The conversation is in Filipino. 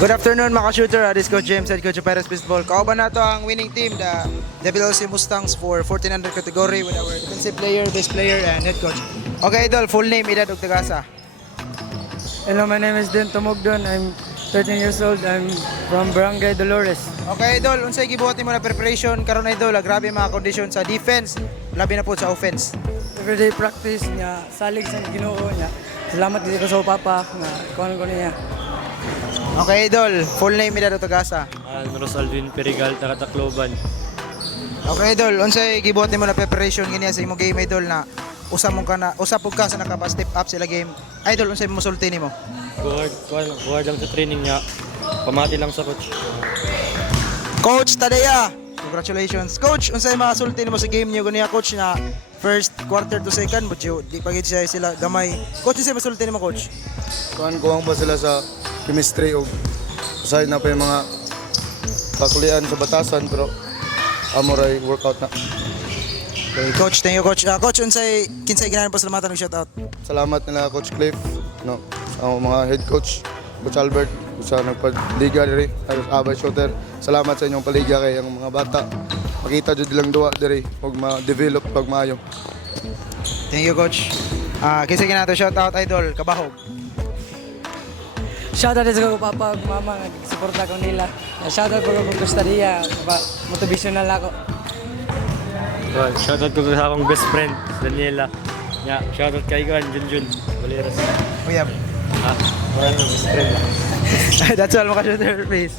Good afternoon mga shooter. This is Coach James at Coach Perez Baseball. Kauban na to ang winning team, the WLC Mustangs for 1400 category with our defensive player, base player, and head coach. Okay, Idol, full name, edad, ug tagasa. Hello, my name is Den Tumugdon. I'm 13 years old. I'm from Barangay Dolores. Okay, Idol, unsay gibuhat nimo na preparation karon Idol? Grabe mga condition sa defense, labi na po sa offense. Everyday practice niya, salig sa Ginoo niya. Salamat dito sa papa nga kuan ko niya. Okay, Idol, full name, edad, ug tagasa. Rosalvin Perigal, taga Tacloban. Okay, Idol, unsay gibuhat nimo na preparation kini sa imong game Idol na usapog ka sa nakapa-step up sila game. Idol, unsay musulti nimo? Buhard lang sa training niya. Pamati lang sa coach. Coach Tadea, congratulations. Coach, unsay mga sulti nimo sa game niyo ganiya coach na first quarter to second but di pagit siya sila gamay. Coach, unsay masulti nimo coach? Kuhan ba sila sa chemistry o aside na pa yung mga pakulian sa batasan pero amoray workout na. Okay, coach, thank you coach. Coach, unsay kinsay ginahan pasalamatan og shoutout? Salamat nila Coach Cliff, no, ang mga head coach, Coach Albert, sa nagpaliga diri, abay shooter. Salamat sa inyong paliga kay ang mga bata. Makita jud lang duwa diri ug ma-develop pag maayo. Thank you coach. Kinsay ginahan to shoutout Idol, kabahog. Shoutout sa ko papa ug mama nga suporta ko nila. Shoutout ko kung gusto niya, motivational ako. Shoutout ko sa akong best friend, Daniela. Yeah, shoutout kay Juan Junjun Valeros. Uyab. Wala na best friend. That's all mga shooter, please.